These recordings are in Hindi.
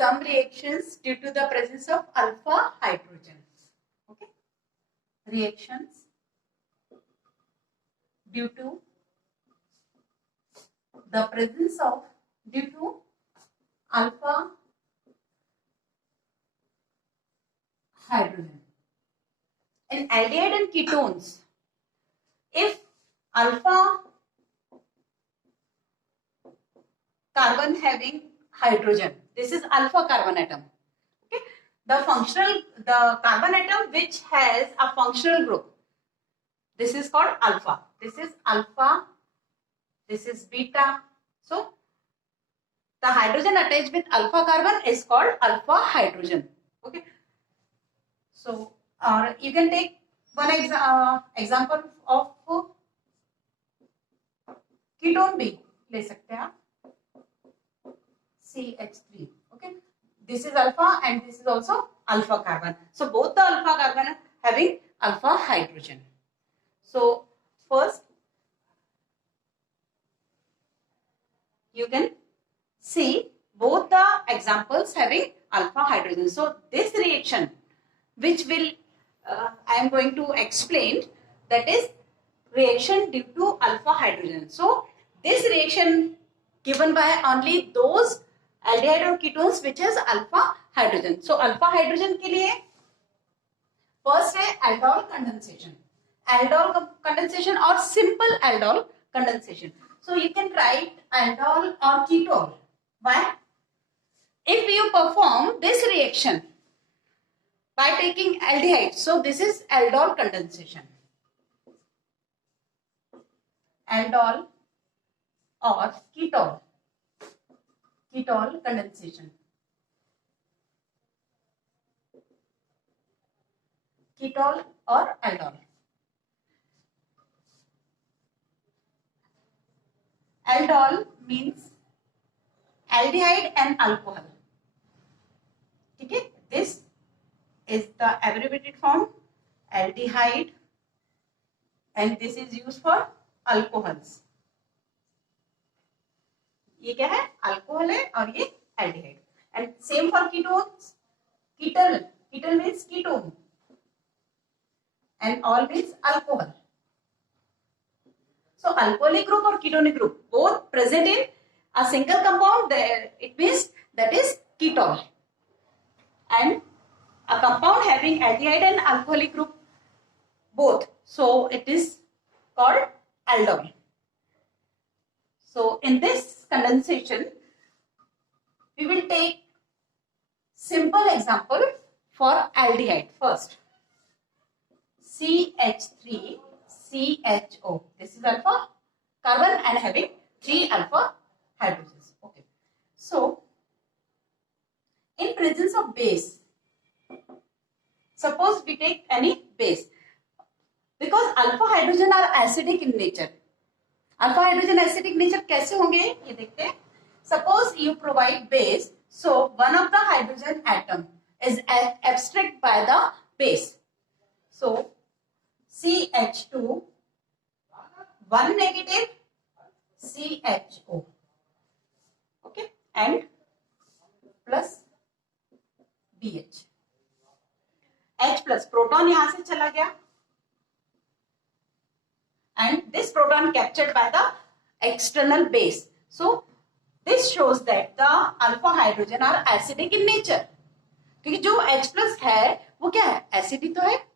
some reactions due to the presence of alpha hydrogen. Okay, reactions due to the presence of due to alpha hydrogen. In aldehyde and ketones, if alpha carbon having hydrogen, this is alpha carbon atom. Okay, the carbon atom which has a functional group, this is called alpha. This is alpha, this is beta. So the hydrogen attached with alpha carbon is called alpha hydrogen. Okay, so you can take one example of ketone B ले सकते हैं आप, CH3. Okay, this is alpha and this is also alpha carbon. So both the alpha carbon are having alpha hydrogen. So first you can see both the examples having alpha hydrogen. So this reaction which will I am going to explain, that is reaction due to alpha hydrogen. So this reaction given by only those aldehyde or ketones which has alpha hydrogen. So alpha hydrogen के लिए first है aldol condensation. Aldol condensation or simple aldol condensation. So you can write aldol or ketol. Why? If you perform this reaction by taking aldehyde, so this is aldol condensation. Aldol or ketol. Ketol condensation. Ketol or aldol. Aldol means aldehyde and alcohol. Okay, this is the abbreviated form, aldehyde, and this is used for alcohols. ये क्या है? अल्कोहल है और ये aldehyde. And same for ketones. कीटल, कीटल means ketone and all means alcohol. So alcoholic group or ketonic group both present in a single compound, it means that is ketol. And a compound having aldehyde and alcoholic group both, so it is called aldol. So in this condensation we will take simple example for aldehyde first. CH3CHO. This is alpha carbon and having 3 alpha hydrogens. Okay. So in presence of base, suppose we take any base, because alpha hydrogen are acidic in nature. Alpha hydrogen acidic nature कैसे होंगे ये देखते हैं. Suppose you provide base, so one of the hydrogen atom is abstract by the base. So CH2, 1 negative CHO. Okay, and plus BH. H plus proton यहाँ से चला गया, and this proton captured by the external base. So this shows that the alpha hydrogen are acidic in nature. क्योंकि जो H plus है वो क्या है? एसिड ही तो है,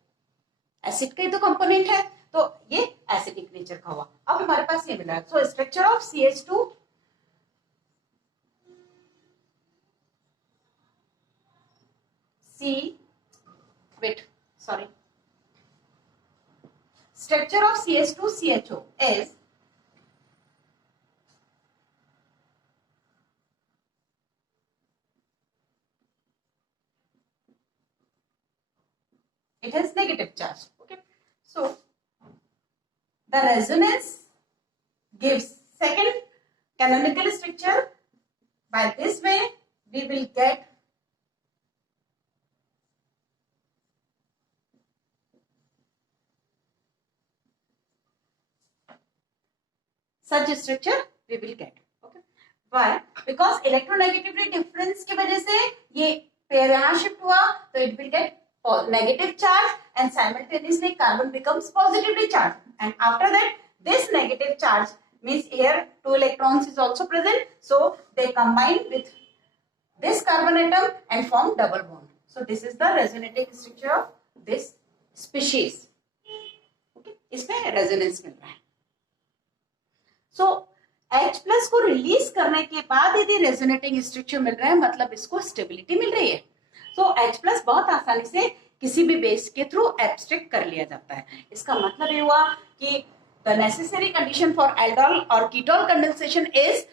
एसिड का ही तो कंपोनेंट है, तो ये एसिडिक नेचर का हुआ. अब हमारे पास ये मिला. So structure of CH2, structure of CH2CHO is it has negative charge. Okay, so the resonance gives second canonical structure. By this way we will get such structure we will get. Okay, why? Because electronegativity difference की वजह से ये पेयर यहाँ शिफ्ट हुआ तो it will get negative charge and simultaneously carbon becomes positively charged, and after that this negative charge means here 2 electrons is also present, so they combine with this carbon atom and form double bond. So this is the resonating structure of this species. Okay, इसमें resonance मिल रहा है. So H plus को रिलीज करने के बाद यदि रेजोनेटिंग स्ट्रक्चर मिल रहा है मतलब इसको स्टेबिलिटी मिल रही है. So H plus बहुत आसानी से किसी भी बेस के थ्रू एब्स्ट्रैक्ट कर लिया जाता है. इसका मतलब ये हुआ कि the necessary condition for aldol or ketol condensation is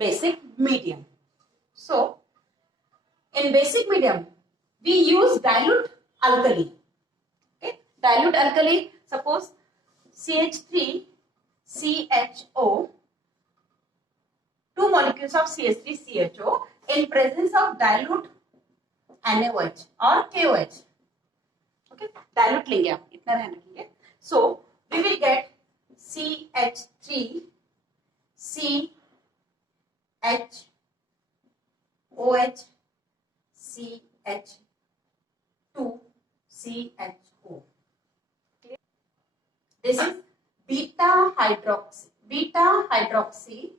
basic medium. So in basic medium we use dilute alkali. Okay, dilute alkali, suppose CH3 CHO, 2 molecules of CH3CHO in presence of dilute NaOH or KOH. Okay, dilute लेंगे आप, इतना ध्यान रखिए. So we will get CH3 CHOH CH2 CHO. This is beta hydroxy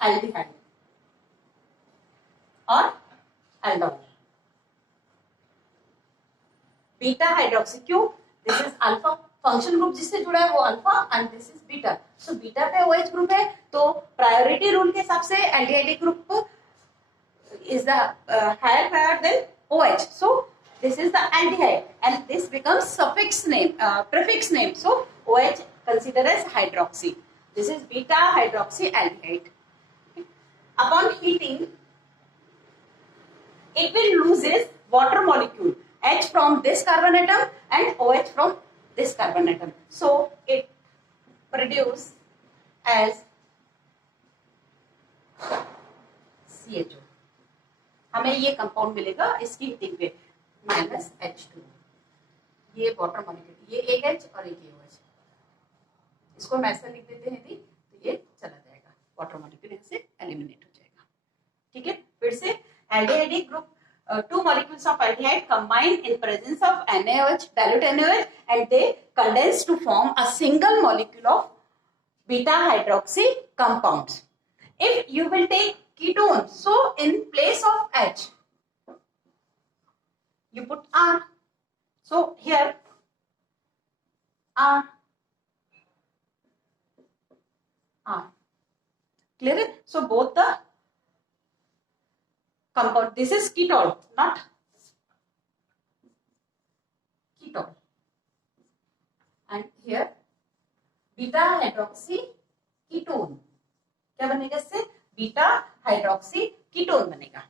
aldehyde और aldol. बीटा हाइड्रोक्सी क्यों? This is alpha, function group जिससे जुड़ा है वो alpha and this is beta. So beta पे OH ग्रुप है तो प्रायोरिटी रूल के हिसाब से aldehyde group is the higher prior than OH. So this is the aldehyde and this becomes suffix name, prefix name. So OH considered as hydroxy. This is beta hydroxy aldehyde. Okay. Upon heating, it will loses water molecule H from this carbon atom and OH from this carbon atom. So it produces as CHO. हमें ये कंपाउंड मिलेगा इसकी हीटिंग पे -H2. ये वाटर मॉलिक्यूल, ये एक H और एक OH. इसको हम ऐसा लिख देते हैं यदि तो ये चला जाएगा, वाटर मॉलिक्यूल यहाँ से एलिमिनेट हो जाएगा. ठीक है, फिर से aldehyde group, 2 molecules of aldehyde combine in presence of NaOH, dilute NaOH, and they condense to form a single molecule of beta hydroxy compounds. If you will take ketone, so in place of H you put R. So here R. Clear it? So both the compound, this is ketol, not ketol, and here beta hydroxy ketone. क्या बनेगा इससे? बीटा हाइड्रोक्सी कीटोन बनेगा.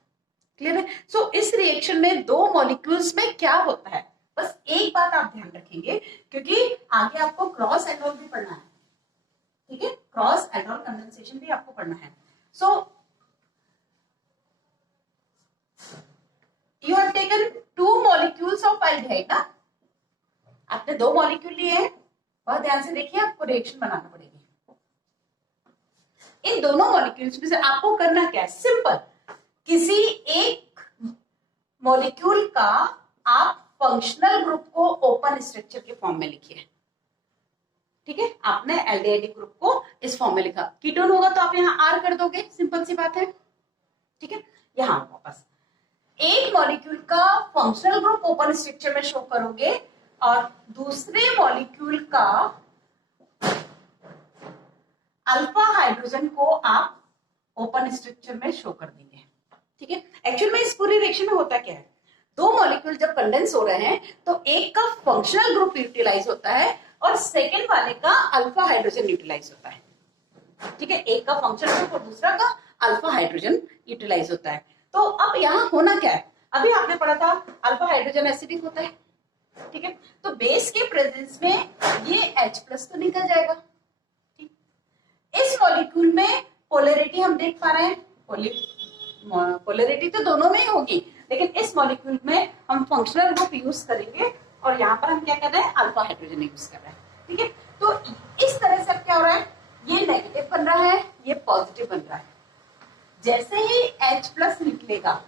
क्लियर है? सो इस रिएक्शन में 2 मॉलिक्यूल्स में क्या होता है, बस एक बात आप ध्यान रखेंगे क्योंकि आगे आपको क्रॉस एल्डोल भी पढ़ना है. ठीक है, क्रॉस एल्डोल कंडेंसेशन भी आपको पढ़ना है. सो you have taken 2 molecules of aldehyde ना, आपने 2 मॉलिक्यूल लिए हैं, बहुत ध्यान से देखिए, आपको रिएक्शन बनाना पड़ेगी. इन दोनों मॉलिक्यूल्स में से आपको करना क्या है? सिंपल, किसी एक मॉलिक्यूल का आप फंक्शनल ग्रुप को ओपन स्ट्रक्चर के फॉर्म में लिखिए. ठीक है, आपने एल्डिहाइड ग्रुप को इस फॉर्म में लिखा. कीटोन होगा तो आप यहाँ R कर दोगे, सिंपल सी बात है. ठीक है, यहाँ वापस एक मॉलिक्यूल का फंक्शनल ग्रुप ओपन स्ट्रक्चर में शो करोगे और दूसरे मॉलिक्यूल का अल्फा हाइड्रोजन को आप ओपन स्ट्रक्चर में शो कर देंगे. ठीक है, एक्चुअल में इस पूरी रिएक्शन में होता क्या है, 2 मॉलिक्यूल जब कंडेंस हो रहे हैं तो एक का फंक्शनल ग्रुप यूटिलाइज होता है और सेकेंड वाले का अल्फा हाइड्रोजन यूटिलाइज होता है. ठीक है, एक का फंक्शनल ग्रुप और दूसरा का अल्फा हाइड्रोजन यूटिलाइज होता है. तो अब यहाँ होना क्या है, अभी आपने पढ़ा था अल्फा हाइड्रोजन एसिडिक होता है. ठीक है, तो बेस के प्रेजेंस में ये H प्लस तो निकल जाएगा. ठीक, इस मॉलिक्यूल में पोलैरिटी हम देख पा रहे हैं, पोलैरिटी तो दोनों में ही होगी, लेकिन इस मॉलिक्यूल में हम फंक्शनल ग्रुप यूज करेंगे और यहाँ पर हम क्या कर रहे हैं, अल्फा हाइड्रोजन यूज कर रहे हैं. ठीक है, तो इस तरह से अब क्या हो रहा है, ये नेगेटिव बन रहा है, ये पॉजिटिव बन रहा है. जैसे ही H प्लस निकलेगा,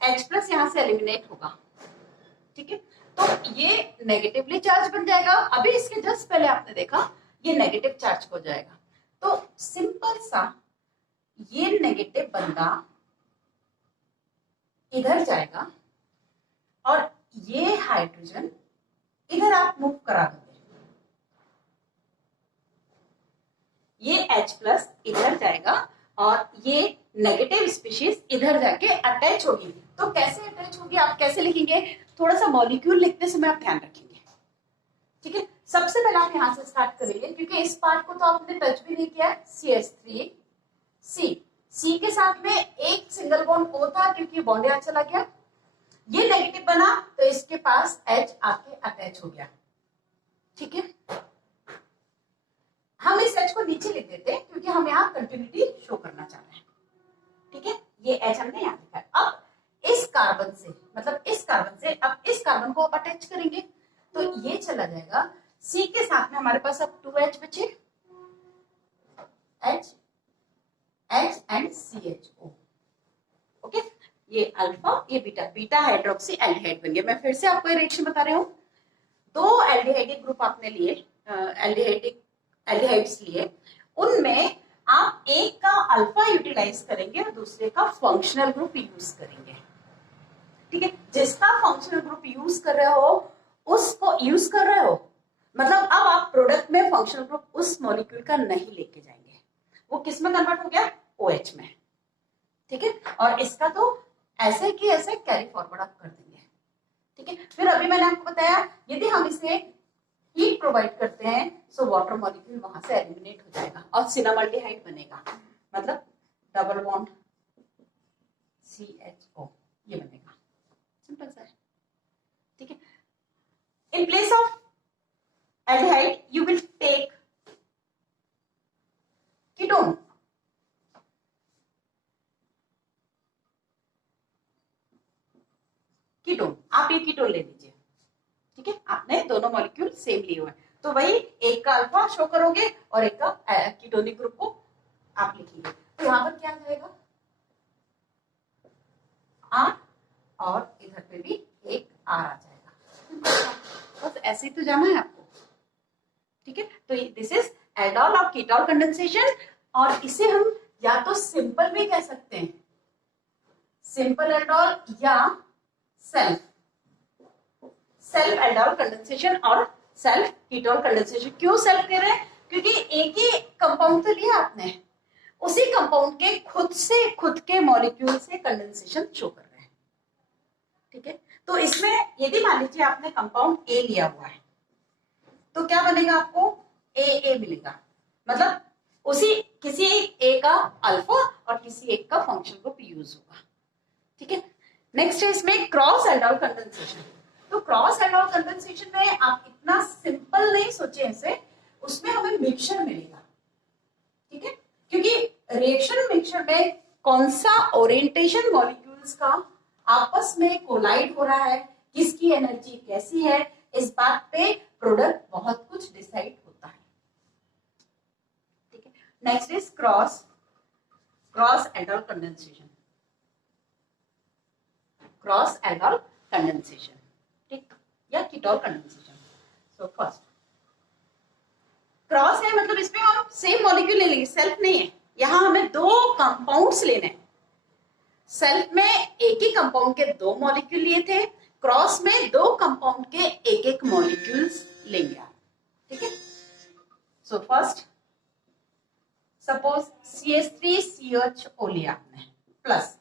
H प्लस यहां से एलिमिनेट होगा, ठीक है, तो ये नेगेटिवली चार्ज बन जाएगा। अभी इसके जस्ट पहले आपने देखा ये नेगेटिव चार्ज हो जाएगा। तो सिंपल सा ये नेगेटिव बंदा इधर जाएगा और ये हाइड्रोजन इधर आप मूव करा दोगे, ये H प्लस इधर जाएगा और ये नेगेटिव स्पीशीज इधर जाके अटैच होगी। तो कैसे अटैच होगी, आप कैसे लिखेंगे, थोड़ा सा मॉलिक्यूल लिखते समय आप ध्यान रखेंगे, ठीक है। सबसे पहले आप यहां से स्टार्ट करेंगे, क्योंकि इस पार्ट को तो आपने टच भी नहीं किया है। CH3, C के साथ में एक सिंगल बॉन्ड O था, क्योंकि बॉन्ड यहां चला गया, ये नेगेटिव बना तो इसके पास H आके अटैच हो गया, ठीक है। हम इस H को नीचे लिख देते हैं, क्योंकि हम यहाँ कंटिन्यूटी शो करना चाह रहे हैं, ठीक है। ये H हमने यहाँ लिखा है। अब इस कार्बन से, मतलब इस कार्बन से अब इस कार्बन को अटैच करेंगे, तो ये चला जाएगा। C के साथ में हमारे पास अब 2H बचे, H एंड CHO, ओके। ये अल्फा, ये बीटा, बीटा हाइड्रोक्सी एल्डिहाइड बन गया। मैं फिर से आपको रिएक्शन बता रही हूँ। दो एल्डिहाइडिक ग्रुप आपने लिए, एल्डिहाइड्स लिए, उनमें आप एक का अल्फा यूटिलाइज करेंगे और दूसरे का फंक्शनल ग्रुप यूज करेंगे, ठीक है। जिसका फंक्शनल ग्रुप यूज कर रहे हो उसको यूज कर रहे हो, मतलब अब आप प्रोडक्ट में फंक्शनल ग्रुप उस मॉलिक्यूल का नहीं लेके जाएंगे, वो किस में कन्वर्ट हो गया, OH में, ठीक है। और इसका तो ऐसे की ऐसे कैरी फॉरवर्ड आप कर देंगे, ठीक है। फिर अभी मैंने आपको बताया यदि हम इसे हीट प्रोवाइड करते हैं सो वाटर मॉलिक्यूल वहां से एलिमिनेट हो जाएगा और सिनामाल्डिहाइड बनेगा, मतलब डबल बॉन्ड CHO ये बनेगा, सिंपल सा है, ठीक है। In place of aldehyde you will take ketone, ketone, आप ये कीटोन ले लीजिए, ठीक है। आपने दोनों मॉलिक्यूल सेम लिए हुए हैं, तो वही एक का अल्फा शो करोगे और एक का कीटोनिक ग्रुप को आप लिखेंगे। तो यहां पर क्या आ जाएगा, R, और इधर पे भी एक R आ जाएगा, बस ऐसे ही तो जाना है आपको, ठीक है। तो this is aldol of ketone condensation, और इसे हम या तो सिंपल भी कह सकते हैं, सिंपल एल्डोल, या सेल्फ एल्डोल कंडेंसेशन और सेल्फ कीटोन कंडेंसेशन। क्यों सेल्फ कह रहे हैं, क्योंकि एक ही कंपाउंड तो लिया आपने, उसी कंपाउंड के खुद के मॉलिक्यूल से कंडेंसेशन शो कर रहे हैं, ठीक है। तो इसमें यदि मान लीजिए आपने कंपाउंड A लिया हुआ है, तो क्या बनेगा, आपको AA मिलेगा, मतलब उसी किसी एक का अल्फा और किसी एक का फंक्शन ग्रुप यूज होगा, ठीक है। नेक्स्ट है इसमें क्रॉस एल्डोल कंडेंसेशन। तो क्रॉस एल्डोल कंडेंसेशन में आप इतना सिंपल नहीं सोचे इसे, उसमें हमें मिक्सचर मिलेगा, ठीक है, क्योंकि रिएक्शन मिक्सचर में कौन सा ओरिएंटेशन मॉलिक्यूल्स का आपस में कोलाइड हो रहा है, किसकी एनर्जी कैसी है, इस बात पे प्रोडक्ट बहुत कुछ डिसाइड होता है, ठीक है। Next is cross aldol condensation, cross aldol condensation, ठीक, या ketone condensation. So first cross है, मतलब इसमें हम सेम मॉलिक्यूल ले लेंगे, सेल्फ नहीं है, यहां हमें दो कंपाउंड्स लेने हैं। सेल्फ में एक ही कंपाउंड के दो मॉलिक्यूल लिए थे, क्रॉस में दो कंपाउंड के एक एक मॉलिक्यूल्स लेंगे आप, ठीक है। सो फर्स्ट सपोज CH3CHO लिया आपने प्लस,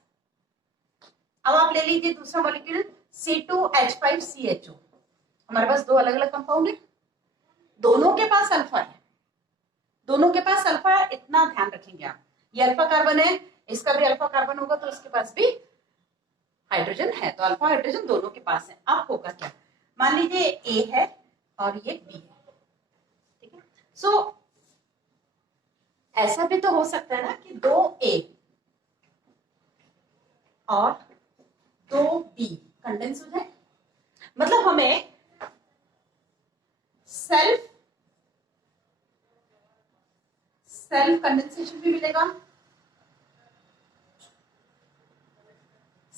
अब आप ले लीजिए दूसरा मॉलिक्यूल C2H5CHO, हमारे पास दो अलग अलग कंपाउंड है, दोनों के पास अल्फा है, दोनों के पास अल्फा है, इतना ध्यान रखेंगे आप, ये अल्फा कार्बन है, इसका भी अल्फा कार्बन होगा तो इसके पास भी हाइड्रोजन है, तो अल्फा हाइड्रोजन दोनों के पास है। अब होगा क्या, मान लीजिए A है और ये B है, ठीक है। सो ऐसा भी तो हो सकता है ना कि दो A और दो B कंडेंस हो जाए, मतलब हमें सेल्फ कंडेंसेशन भी मिलेगा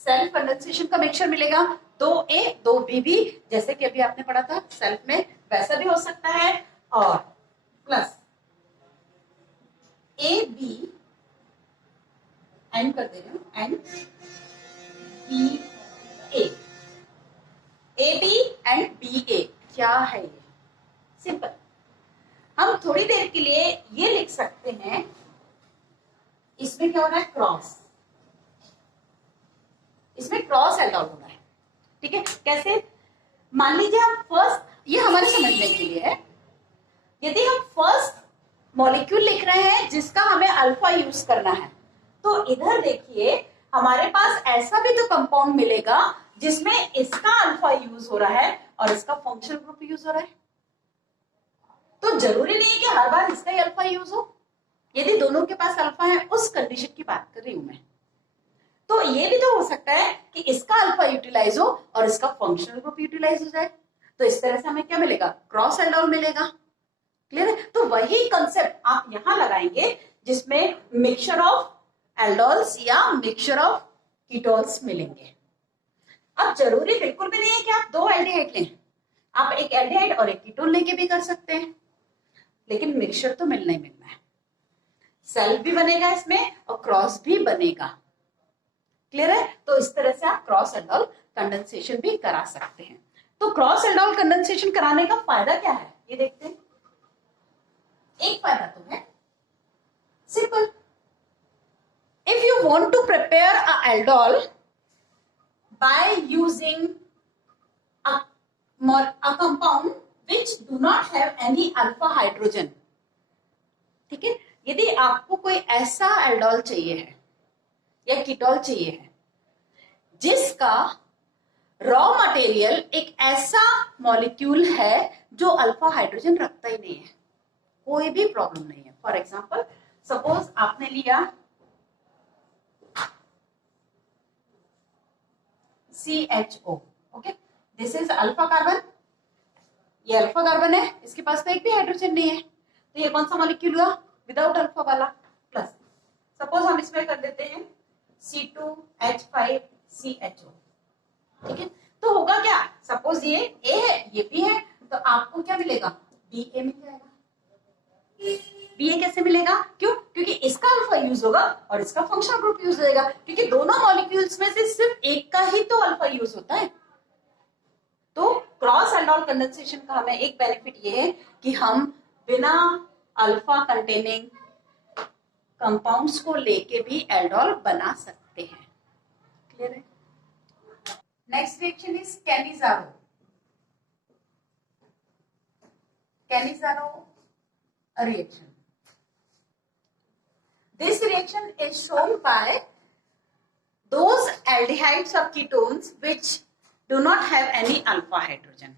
सेल्फ कंडेंसेशन का मिक्सचर मिलेगा 2A 2B भी, जैसे कि अभी आपने पढ़ा था सेल्फ में, वैसा भी हो सकता है, और प्लस AB एंड कर दे रही हूं, and BA, AB and BA क्या है ये? सिंपल। हम थोड़ी देर के लिए ये लिख सकते हैं, इसमें क्या हो रहा है, क्रॉस, इसमें क्रॉस एल्डोल हो रहा है, ठीक है। कैसे? मान लीजिए हम फर्स्ट, ये हमारे समझने के लिए है, यदि हम फर्स्ट मॉलिक्यूल लिख रहे हैं जिसका हमें अल्फा यूज करना है, तो इधर देखिए हमारे पास ऐसा भी तो कंपाउंड मिलेगा जिसमें इसका अल्फा यूज हो रहा है और इसका फंक्शनल ग्रुप यूज हो रहा है। तो जरूरी नहीं है कि हर बार इसका ही अल्फा यूज हो। यदि दोनों के पास अल्फा है, उस कंडीशन की बात कर रही हूं मैं, तो ये भी तो हो सकता है कि इसका अल्फा यूटिलाइज हो और इसका फंक्शनल ग्रुप यूटिलाइज हो जाए। तो इस तरह से हमें क्या मिलेगा, क्रॉस एल्डोल मिलेगा। क्लियर है? तो वही कंसेप्ट आप यहां लगाएंगे जिसमें मिक्सचर ऑफ एल्डोल्स या मिक्सचर ऑफ कीटोन्स मिलेंगे। अब जरूरी बिल्कुल भी नहीं है कि आप 2 एल्डिहाइड लें, आप एक एल्डिहाइड और एक कीटोन लेके भी कर सकते हैं, लेकिन मिक्सचर तो मिलना ही मिलना है। सेल्फ भी बनेगा इसमें और क्रॉस भी बनेगा। क्लियर है? तो इस तरह से आप क्रॉस एल्डोल कंडेंसेशन भी करा सकते हैं। तो क्रॉस एल्डोल कंडेंसेशन कराने का फायदा क्या है, ये देखते हैं। एक फायदा तो है simple, if you want to prepare a aldol by using a compound which do not have any alpha hydrogen, ठीक है। यदि आपको कोई ऐसा एल्डोल चाहिए है या कीटोल चाहिए है जिसका रॉ मटेरियल एक ऐसा मॉलिक्यूल है जो अल्फा हाइड्रोजन रखता ही नहीं है, कोई भी प्रॉब्लम नहीं है। फॉर एग्जांपल, सपोज आपने लिया CHO, okay, this is alpha carbon, ये अल्फा कार्बन है, इसके पास तो एक भी हाइड्रोजन नहीं है, तो ये कौन सा मॉलिक्यूल हुआ, विदाउट अल्फा वाला। प्लस सपोज हम इसमें कर देते हैं C2H5CHO, ठीक है। तो होगा क्या, सपोज ये A है, ये B है, तो आपको क्या मिलेगा, BA मिल जाएगा। BA कैसे मिलेगा, क्यों, क्योंकि इसका अल्फा यूज होगा और इसका फंक्शनल ग्रुप यूज होगा, क्योंकि दोनों मॉलिक्यूल्स में से सिर्फ एक का ही तो अल्फा यूज होता है। तो क्रॉस एल्डोल कंडेंसेशन का हमें एक बेनिफिट ये है कि हम बिना अल्फा कंटेनिंग कंपाउंड्स को लेके भी एल्डोल बना सकते हैं। क्लियर है? Next reaction is Cannizzaro. Cannizzaro reaction. This reaction is shown by those aldehydes or ketones which do not have any alpha hydrogen.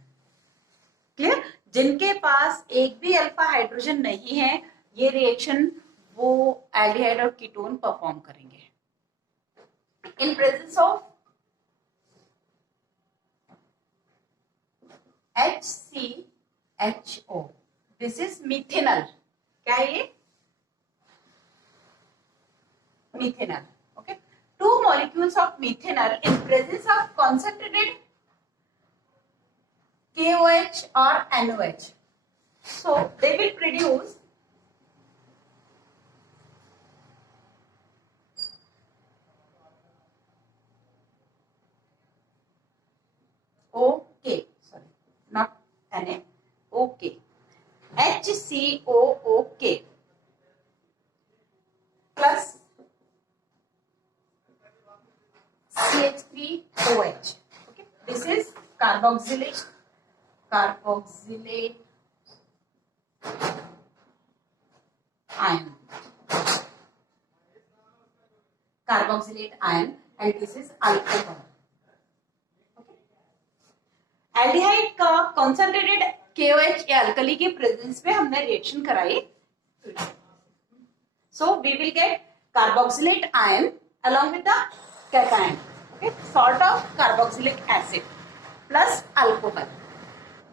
Clear? जिनके पास एक भी अल्फा हाइड्रोजन नहीं है, ये रिएक्शन वो एल्डिहाइड और कीटोन परफॉर्म करेंगे इन presence of HCHO. This is methanal. क्या है ये, methanal, okay. 2 molecules of methanol in presence of concentrated KOH or NOH, so they will produce OK, sorry, not Na, OK, HCOOK plus CH3OH. Okay, this is carboxylate ion, and this is alcohol. Aldehyde का कॉन्सेंट्रेटेड KOH या अल्कली के प्रेजेंस में हमने रिएक्शन कराई, so we will get carboxylate ion along with the cation, okay, salt of carboxylic acid plus alcohol.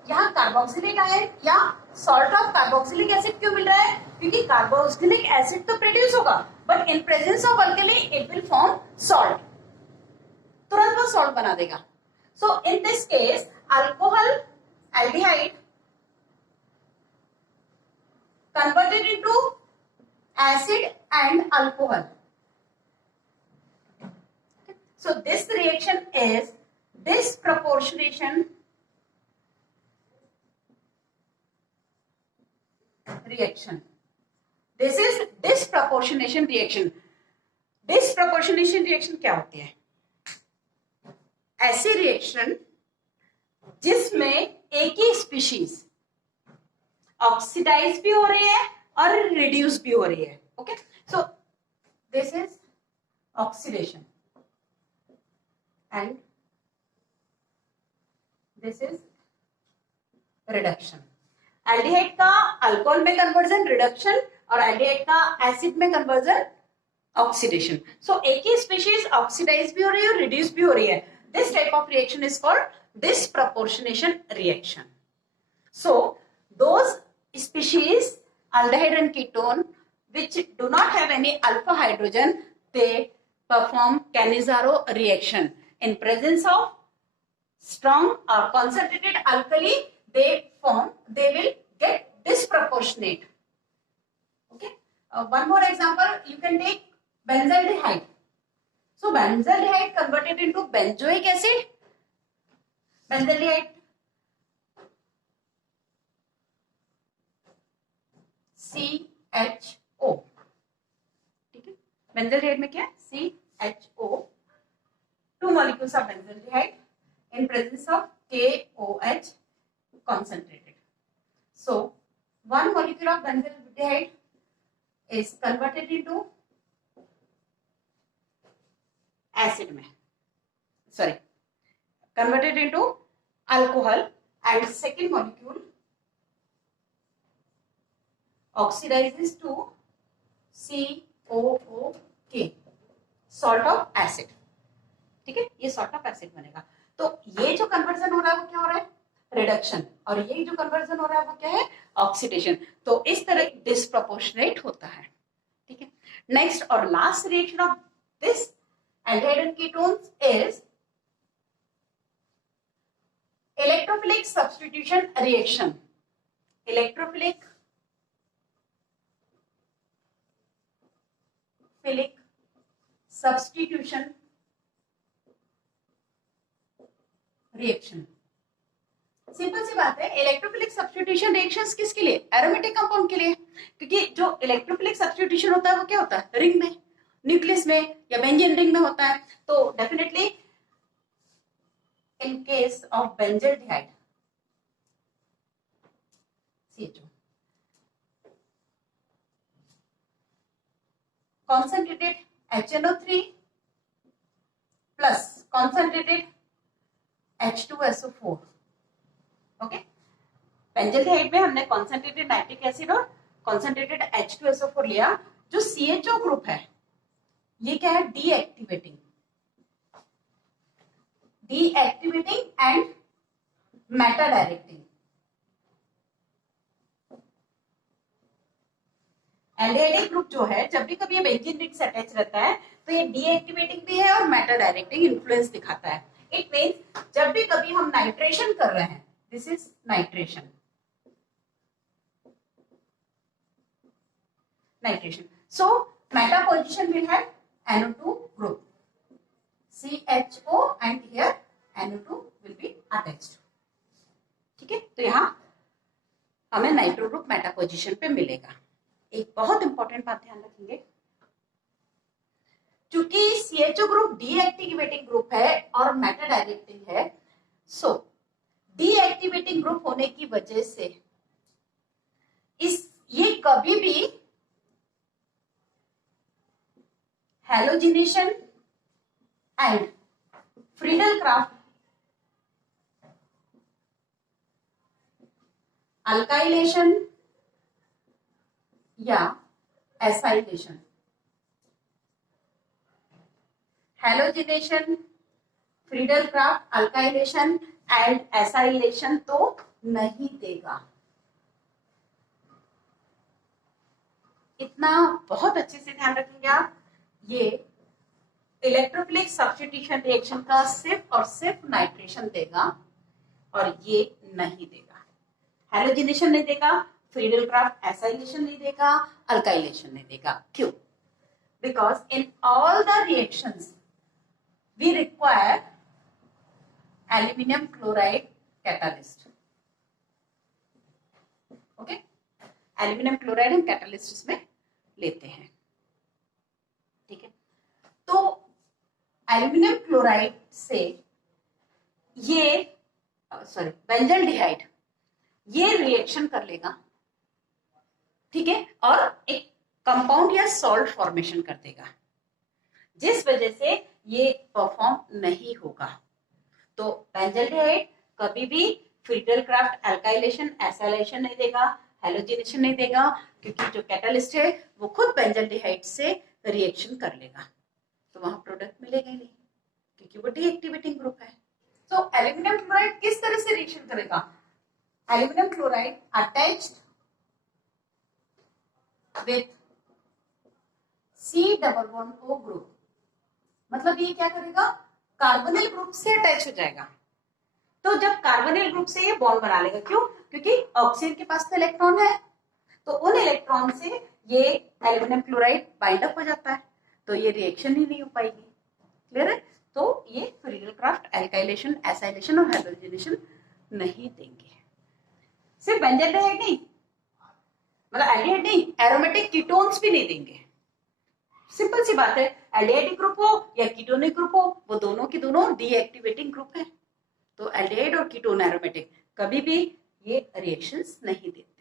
यहाँ कार्बोक्सिलिक आयन या सॉल्ट ऑफ कार्बोक्सिलिक एसिड क्यों मिल रहा है, क्योंकि कार्बोक्सिलिक एसिड तो प्रोड्यूस होगा but in presence of alkali it will form salt. तो तुरंत वो सॉल्ट बना देगा. So in this case alcohol aldehyde converted into acid and alcohol. So this reaction is disproportionation reaction. This is disproportionation reaction. Disproportionation reaction क्या होती है? ऐसी रिएक्शन जिसमें एक ही स्पीशीज ऑक्सीडाइज भी हो रही है और रिड्यूस भी हो रही है. Okay, so this is oxidation and this is reduction. Aldehyde का अल्कोहल में कन्वर्जन रिडक्शन और एल्डिहाइड का एसिड में कन्वर्जन ऑक्सीडेशन. सो एक ही स्पीशीज ऑक्सीडाइज भी हो रही है, रिड्यूस भी हो रही है. This type of reaction is called disproportionation reaction. So those species aldehyde and ketone which do not have any alpha hydrogen, they perform Cannizzaro reaction in presence of strong or concentrated alkali. They will get disproportionate. Okay, one more example you can take benzaldehyde. So benzaldehyde converted into benzoic acid. Benzaldehyde CHO. ठीक है, बेंजल्डिहाइड में क्या है? CHO. 2 molecules of benzaldehyde in presence of KOH concentrated. So 1 molecule of benzaldehyde is converted into acid में, sorry, converted into alcohol, and second molecule oxidizes to COOK, salt of acid. ठीक है, ये salt of acid बनेगा. तो ये जो कन्वर्जन हो रहा है वो क्या हो रहा है? रिडक्शन. और ये जो कन्वर्जन हो रहा है वो क्या है? ऑक्सीडेशन. तो इस तरह डिसप्रोपोर्शनेट होता है. ठीक है, नेक्स्ट और last reaction of this aldehyde and ketones is electrophilic substitution reaction. Electrophilic substitution reaction. Simple सी बात है, इलेक्ट्रोफिलिक सब्स्टिट्यूशन रिएक्शंस किसके लिए? एरोमेटिक कंपाउंड के लिए. क्योंकि जो इलेक्ट्रोफिलिक सब्स्टिट्यूशन होता है वो क्या होता है? रिंग में, न्यूक्लियस में या बेंजीन रिंग में होता है. तो definitely in case of benzaldehyde CHO, concentrated HNO3 plus concentrated H2SO4. Okay, benzaldehyde में हमने कॉन्सेंट्रेटेड नाइट्रिक एसिड और कॉन्सेंट्रेटेड H2SO4 लिया. जो CHO ग्रुप है ये क्या है? Deactivating and Meta directing. Aldehyde group जो है, जब भी कभी ये बेंजीन रिंग से अटैच रहता है तो ये डीएक्टिवेटिंग भी है और मेटा डायरेक्टिंग इन्फ्लुएंस दिखाता है. इट मींस जब भी कभी हम नाइट्रेशन कर रहे हैं, this is nitration. So Meta position will have NO2 group CHO and here NO2 will be attached. ठीक है, तो यहाँ हमें नाइट्रो ग्रुप मेटा पोजीशन पे मिलेगा. एक बहुत इंपॉर्टेंट बात ध्यान रखेंगे, क्योंकि CHO ग्रुप डीएक्टिवेटिंग ग्रुप है और मेटा डायरेक्टिंग है. सो डीएक्टिवेटिंग ग्रुप होने की वजह से ये कभी भी halogenation and Friedel Crafts alkylation या acylation, halogenation, Friedel Crafts, alkylation and acylation तो नहीं देगा. इतना बहुत अच्छे से ध्यान रखेंगे आप. ये इलेक्ट्रोफिलिक सब्स्टिट्यूशन रिएक्शन का सिर्फ और सिर्फ नाइट्रेशन देगा और ये नहीं देगा, हैलोजिनेशन नहीं देगा, फ्रीडल-क्राफ्ट एसाइलेशन नहीं देगा, अल्काइलेशन नहीं देगा। क्यों? Because in all the reactions we require aluminium chloride catalyst. Okay, aluminium chloride हम कैटालिस्ट इसमें लेते हैं। ठीक है, तो एल्यूमिनियम क्लोराइड से ये बेंजल्डिहाइड ये रिएक्शन कर लेगा, ठीक है, और एक कंपाउंड या सॉल्ट फॉर्मेशन कर देगा, जिस वजह से ये परफॉर्म नहीं होगा। तो बेंजल्डिहाइड कभी भी फ्रीडल-क्राफ्ट एल्काइलेशन एसाइलेशन नहीं देगा, हैलोजिनेशन नहीं देगा, क्योंकि जो कैटालिस्ट है वो खुद बेंजल्डिहाइड से रिएक्शन कर लेगा, तो वहां प्रोडक्ट मिलेगा नहीं, क्योंकि वो डीएक्टिवेटिंग ग्रुप है। तो एल्यूमिनियम क्लोराइड किस तरह से रिएक्शन करेगा? Aluminium chloride attached with C+O group, मतलब ये क्या करेगा? कार्बोनिल ग्रुप से अटैच हो जाएगा। तो जब कार्बोनिल ग्रुप से ये बॉन्ड बना लेगा, क्यों? क्योंकि ऑक्सीजन के पास तो इलेक्ट्रॉन है, तो उन इलेक्ट्रॉन से ये एल्यूमिनियम क्लोराइड बाइंड अप हो जाता है, तो ये रिएक्शन ही नहीं हो पाएगी। क्लियर है? तो ये फ्रीडल-क्राफ्ट एल्काइलेशन एसाइलेशन और हाइड्रोजनेशन नहीं देंगे। सिर्फ बेंजल्डिहाइड नहीं, मतलब एल्डिहाइड नहीं, एरोमेटिक कीटोन्स भी नहीं देंगे। सिंपल सी बात है, एल्डिहाइडिक ग्रुप हो या कीटोनिक ग्रुप हो, वो दोनों की दोनों डीएक्टिवेटिंग ग्रुप है। तो एल्डिहाइड और कीटोन एरोमेटिक कभी भी ये रिएक्शंस नहीं देते।